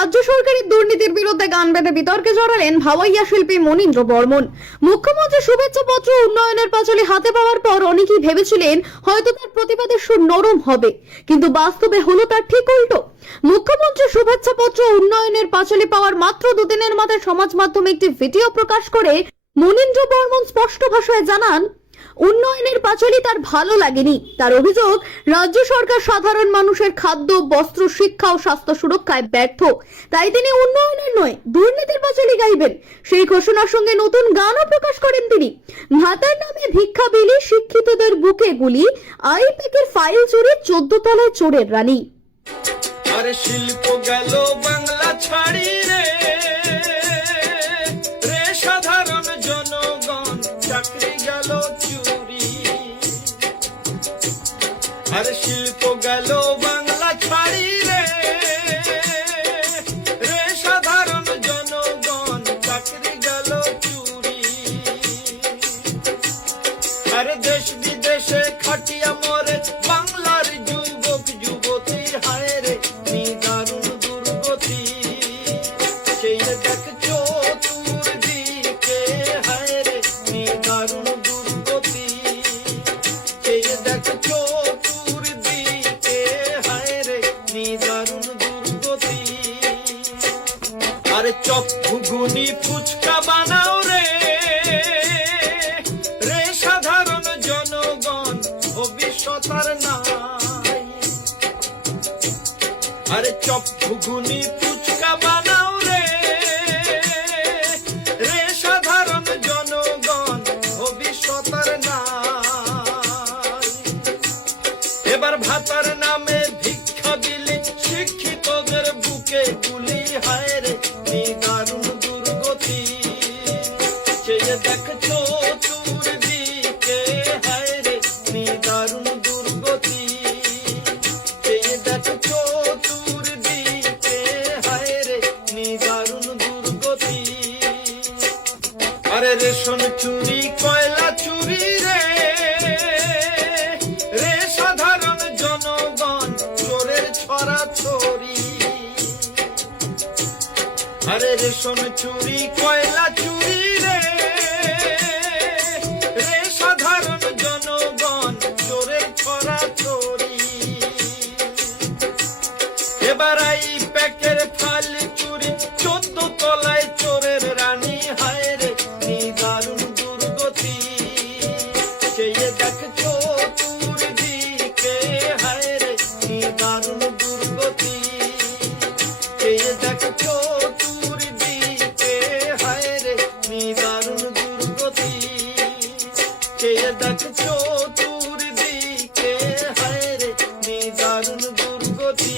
রাজ্য সরকারের দুর্নীতির বিরুদ্ধে গান বেঁধে বিতর্কে জড়ালেন ভাওয়াইয়া শিল্পী মনীন্দ্র বর্মন। মুখ্যমন্ত্রী শুভেচ্ছা পত্র উন্নয়নের পাঁচালী হাতে পাওয়ার পর অনেকেই ভেবেছিলেন হয়তো তার প্রতিবাদের সুর নরম হবে, কিন্তু বাস্তবে হলো তার ঠিক উল্টো। মুখ্যমন্ত্রী শুভেচ্ছা পত্র উন্নয়নের পাঁচালী পাওয়ার মাত্র দুদিনের মাথায় সমাজ মাধ্যমে একটি ভিডিও প্রকাশ করে মনীন্দ্র বর্মন স্পষ্ট ভাষায় জানান, উন্নয়নের পাঁচালী তার ভালো লাগেনি। তার অভিযোগ, রাজ্য সরকার সাধারণ মানুষের খাদ্য, বস্ত্র, শিক্ষা ও স্বাস্থ্য সুরক্ষায় ব্যর্থ, তাই তিনি উন্নয়নের নয় দুর্নীতির পাঁচালী গাইবেন। সেই ঘোষণার সঙ্গে নতুন গানও প্রকাশ করেন তিনি। ভাতার নামে ভিক্ষা বিলি, শিক্ষিতদের বুকে গুলি, আইপ্যাকের ফাইল চুরি, 14 তলায় চোরের রানী। আরে শিল্প গেল বাংলা ছাড়ি রে, রে সাধারণ জনগণ চাকরি গেল চুরি। আরে শিল্প গেল বাংলা ছাড়ি রে, রে সাধারণ জনগণ চাকরি গেল চুরি। আরে দেশ বিদেশে খাটিয়া মরে বাংলার যুবক যুবতীর হায় রে নিদারুণ দুর্গতি। সেই দেখছো তোর দিকে হায় রে নিদারুণ দুর্গতি। সেই দেখছো তোর দিকে হায় রে নিদারুণ দুর্গতি। আরে চপ ঘুগনি ফুচকা বানাও রে, রে সাধারণ জনগণ ভবিষ্যৎ আর নাই। আরে চপ ঘুগনি ফুচকা বানাও রে, রে সাধারণ জনগণ ভবিষ্যৎ আর নাই। এবার ভাতার নামে ভিক্ষা বিলি, শিক্ষিতদের বুকে গুলি হায় রে নিদারুণ দুর্গতি। সেই দেখছো তোর দিকে হায় রে নিদারুণ দুর্গতি। সেই দেখছো তোর দিকে হায় রে নিদারুণ দুর্গতি। আরে রেশন চুরি, কয়লা চুরি রে, রে সাধারণ জনগণ চোরের ছড়াছড়ি। আরে রেশন চুরি, কয়লা চুরি রে, রে সাধারণ জনগণ চোরের ছড়াছড়ি। এবার আইপ্যাকের ফাইল চুরি, 14 তলায় চোরের রানী হায় রে নিদারুণ দুর্গতি। সেই দেখছো তোর দিকে হায় রে নিদারুণ দুর্গতি। সেই দেখছো তোর দিকে হায় রে নিদারুণ দুর্গতি। সেই দেখছো তোর দিকে হায় রে নিদারুণ দুর্গতি।